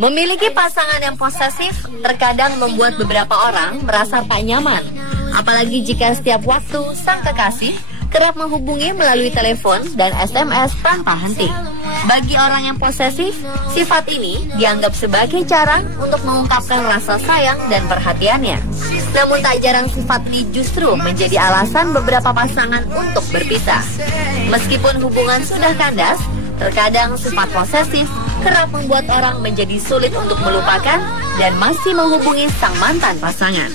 Memiliki pasangan yang posesif terkadang membuat beberapa orang merasa tak nyaman. Apalagi jika setiap waktu sang kekasih kerap menghubungi melalui telepon dan SMS tanpa henti. Bagi orang yang posesif, sifat ini dianggap sebagai cara untuk mengungkapkan rasa sayang dan perhatiannya. Namun tak jarang sifat ini justru menjadi alasan beberapa pasangan untuk berpisah. Meskipun hubungan sudah kandas, terkadang sifat posesif kerap membuat orang menjadi sulit untuk melupakan dan masih menghubungi sang mantan pasangan.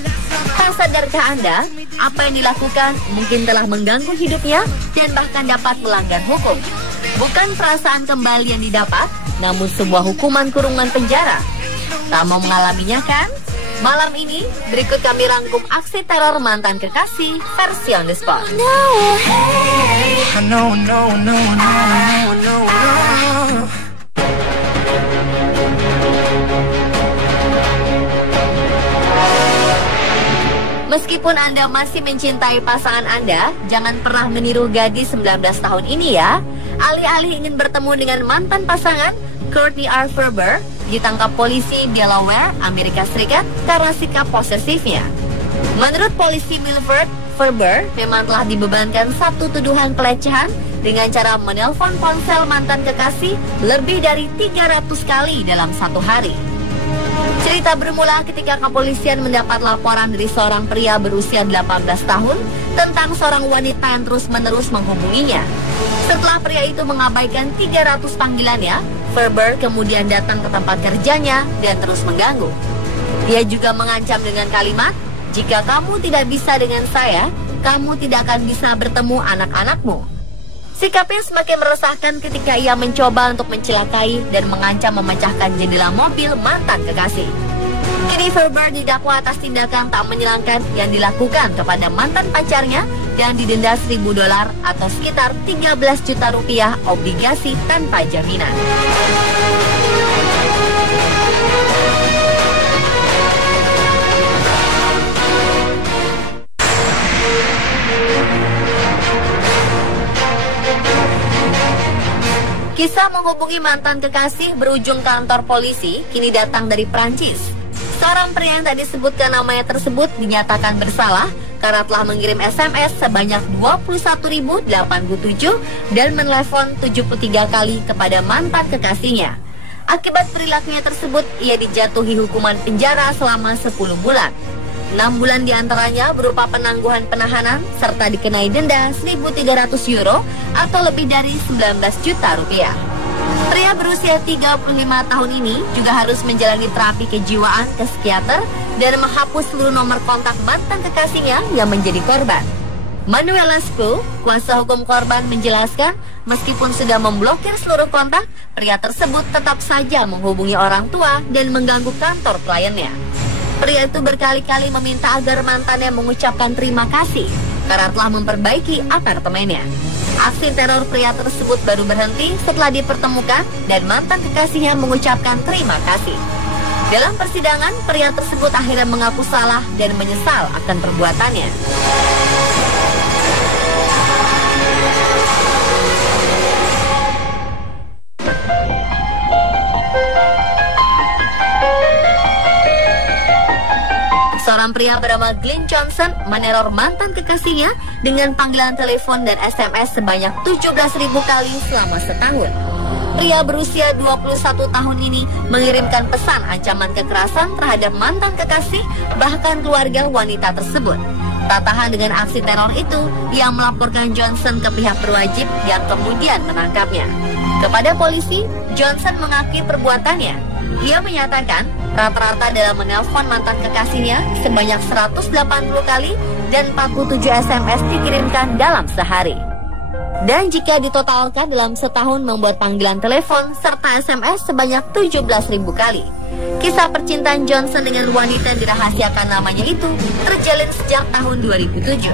Tak sadarkah Anda, apa yang dilakukan mungkin telah mengganggu hidupnya dan bahkan dapat melanggar hukum? Bukan perasaan kembali yang didapat, namun sebuah hukuman kurungan penjara. Tak mau mengalaminya kan? Malam ini, berikut kami rangkum aksi teror mantan kekasih versi on the spot. Meskipun Anda masih mencintai pasangan Anda, jangan pernah meniru gadis 19 tahun ini ya. Alih-alih ingin bertemu dengan mantan pasangan, Courtney R. Ferber ditangkap polisi Delaware, Amerika Serikat karena sikap posesifnya. Menurut polisi Milford, Ferber memang telah dibebankan satu tuduhan pelecehan dengan cara menelpon ponsel mantan kekasih lebih dari 300 kali dalam satu hari. Cerita bermula ketika kepolisian mendapat laporan dari seorang pria berusia 18 tahun tentang seorang wanita yang terus-menerus menghubunginya. Setelah pria itu mengabaikan 300 panggilannya, Ferber kemudian datang ke tempat kerjanya dan terus mengganggu. Dia juga mengancam dengan kalimat, "Jika kamu tidak bisa dengan saya, kamu tidak akan bisa bertemu anak-anakmu." Sikapnya semakin meresahkan ketika ia mencoba untuk mencelakai dan mengancam memecahkan jendela mobil mantan kekasih. Kini Ferber didakwa atas tindakan tak menyenangkan yang dilakukan kepada mantan pacarnya dan didenda $1.000 atau sekitar 13 juta rupiah obligasi tanpa jaminan. Kisah menghubungi mantan kekasih berujung kantor polisi kini datang dari Prancis. Seorang pria yang tak disebutkan namanya tersebut dinyatakan bersalah karena telah mengirim SMS sebanyak 21.087 dan menelepon 73 kali kepada mantan kekasihnya. Akibat perilakunya tersebut, ia dijatuhi hukuman penjara selama 10 bulan. 6 bulan diantaranya berupa penangguhan penahanan serta dikenai denda €1.300 atau lebih dari 19 juta rupiah. Pria berusia 35 tahun ini juga harus menjalani terapi kejiwaan ke psikiater dan menghapus seluruh nomor kontak mantan kekasihnya yang menjadi korban. Manuel Lasco, kuasa hukum korban, menjelaskan meskipun sudah memblokir seluruh kontak, pria tersebut tetap saja menghubungi orang tua dan mengganggu kantor kliennya. Pria itu berkali-kali meminta agar mantannya mengucapkan terima kasih karena telah memperbaiki apartemennya. Aksi teror pria tersebut baru berhenti setelah dipertemukan dan mantan kekasihnya mengucapkan terima kasih. Dalam persidangan, pria tersebut akhirnya mengaku salah dan menyesal akan perbuatannya. Seorang pria bernama Glenn Johnson meneror mantan kekasihnya dengan panggilan telepon dan SMS sebanyak 17.000 kali selama setahun. Pria berusia 21 tahun ini mengirimkan pesan ancaman kekerasan terhadap mantan kekasih bahkan keluarga wanita tersebut. Tak tahan dengan aksi teror itu, ia melaporkan Johnson ke pihak berwajib yang kemudian menangkapnya. Kepada polisi, Johnson mengakui perbuatannya. Ia menyatakan rata-rata dalam menelpon mantan kekasihnya sebanyak 180 kali dan 47 SMS dikirimkan dalam sehari. Dan jika ditotalkan dalam setahun membuat panggilan telepon serta SMS sebanyak 17.000 kali. Kisah percintaan Johnson dengan wanita yang dirahasiakan namanya itu terjalin sejak tahun 2007.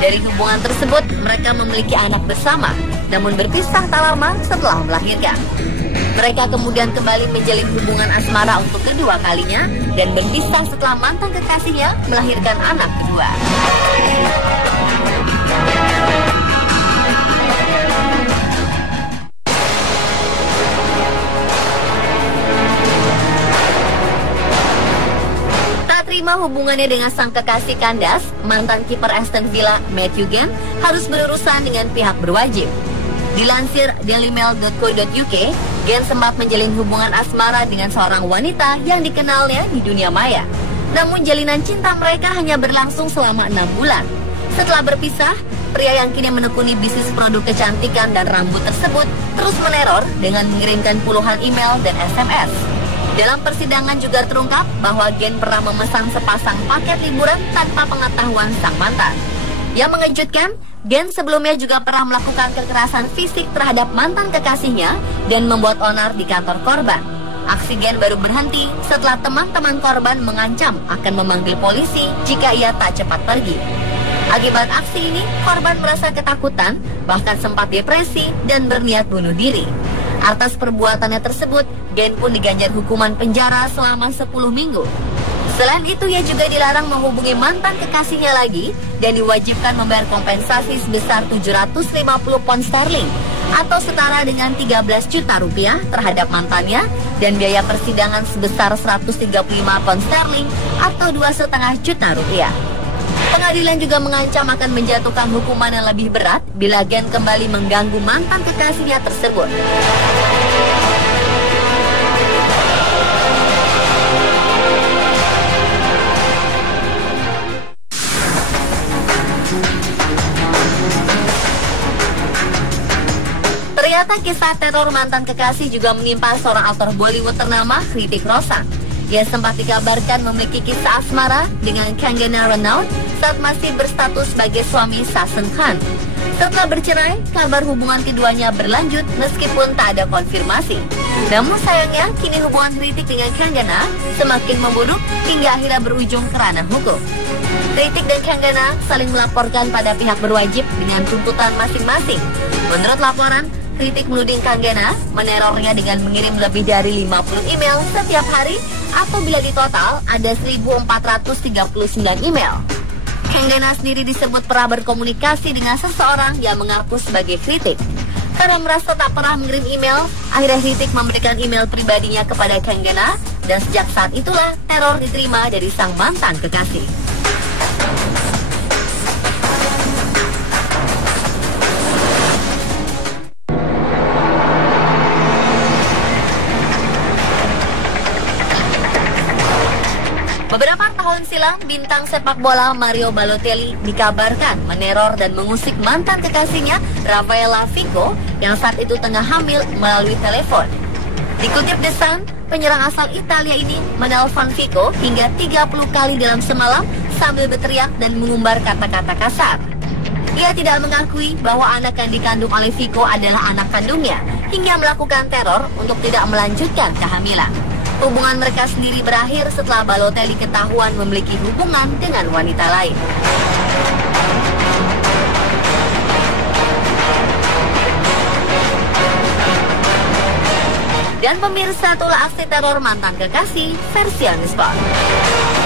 Dari hubungan tersebut, mereka memiliki anak bersama, namun berpisah tak lama setelah melahirkan. Mereka kemudian kembali menjalin hubungan asmara untuk kedua kalinya dan berpisah setelah mantan kekasihnya melahirkan anak kedua. hubungannya dengan sang kekasih kandas, mantan kiper Aston Villa Matthew Gen harus berurusan dengan pihak berwajib. Dilansir dailymail.co.uk, Gen sempat menjalin hubungan asmara dengan seorang wanita yang dikenalnya di dunia maya. Namun jalinan cinta mereka hanya berlangsung selama 6 bulan. Setelah berpisah, pria yang kini menekuni bisnis produk kecantikan dan rambut tersebut terus meneror dengan mengirimkan puluhan email dan SMS. Dalam persidangan juga terungkap bahwa Gen pernah memesan sepasang paket liburan tanpa pengetahuan sang mantan. Yang mengejutkan, Gen sebelumnya juga pernah melakukan kekerasan fisik terhadap mantan kekasihnya dan membuat onar di kantor korban. Aksi Gen baru berhenti setelah teman-teman korban mengancam akan memanggil polisi jika ia tak cepat pergi. Akibat aksi ini, korban merasa ketakutan, bahkan sempat depresi dan berniat bunuh diri. Atas perbuatannya tersebut, Gen pun diganjar hukuman penjara selama 10 minggu. Selain itu, ia juga dilarang menghubungi mantan kekasihnya lagi dan diwajibkan membayar kompensasi sebesar 750 pound sterling atau setara dengan 13 juta rupiah terhadap mantannya dan biaya persidangan sebesar 135 pound sterling atau 2,5 juta rupiah. Pengadilan juga mengancam akan menjatuhkan hukuman yang lebih berat bila Gen kembali mengganggu mantan kekasihnya tersebut. Ternyata kisah teror mantan kekasih juga menimpa seorang aktor Bollywood ternama Hrithik Roshan. Ia sempat dikabarkan memiliki kisah asmara dengan Kangana Ranaut saat masih berstatus sebagai suami Shah Khan. Setelah bercerai, kabar hubungan keduanya berlanjut meskipun tak ada konfirmasi. Namun sayangnya, kini hubungan Hrithik dengan Kangana semakin memburuk hingga akhirnya berujung ke ranah hukum. Hrithik dan Kangana saling melaporkan pada pihak berwajib dengan tuntutan masing-masing. Menurut laporan, Hrithik menuding Kangana menerornya dengan mengirim lebih dari 50 email setiap hari atau bila ditotal ada 1.439 email. Kangana sendiri disebut pernah berkomunikasi dengan seseorang yang mengaku sebagai Hrithik. Karena merasa tak pernah mengirim email, akhirnya Hrithik memberikan email pribadinya kepada Kangana dan sejak saat itulah teror diterima dari sang mantan kekasih. Beberapa tahun silam, bintang sepak bola Mario Balotelli dikabarkan meneror dan mengusik mantan kekasihnya Raffaella Fico yang saat itu tengah hamil melalui telepon. Dikutip The Sun, penyerang asal Italia ini menelpon Fico hingga 30 kali dalam semalam sambil berteriak dan mengumbar kata-kata kasar. Ia tidak mengakui bahwa anak yang dikandung oleh Fico adalah anak kandungnya hingga melakukan teror untuk tidak melanjutkan kehamilan. Hubungan mereka sendiri berakhir setelah Balotelli ketahuan memiliki hubungan dengan wanita lain. Dan pemirsa, itulah aksi teror mantan kekasih versi Sport.